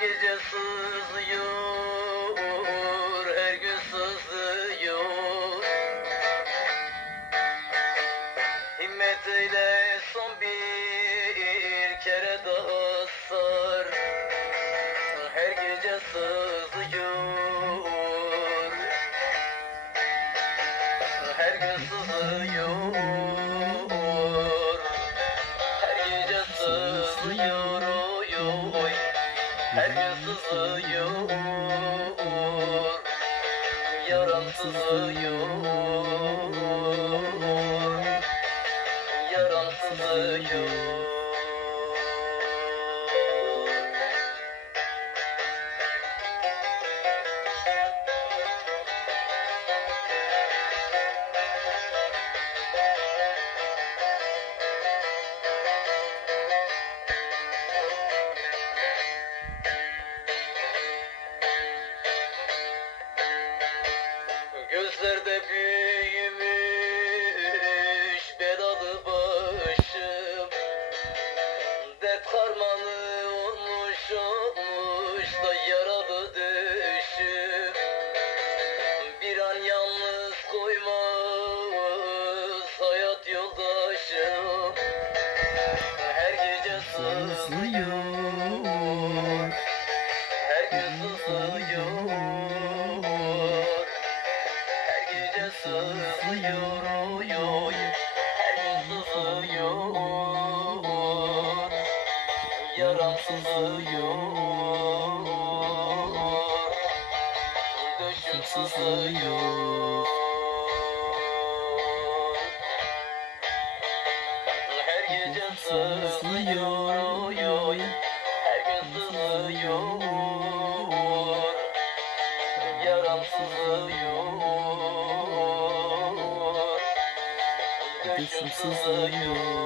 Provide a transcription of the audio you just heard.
Gece sızlıyor, her gün sızlıyor Himmet eyle son bir kere daha sar. Her gece sızlıyor her gün sızlıyor Sızlıyor Yaram sızlıyor Yaram sızlıyor Dert karmanı olmuş olmuş da yaralı düşüm Bir an yalnız koymaz hayat yoldaşım. Her gece sızlıyor Her gün sızlıyor. Her gece sızlıyor Yaram sızlıyor Döşüm sızlıyor Her gece sızlıyor Her gün sızlıyor Yaram sızlıyor sızlıyor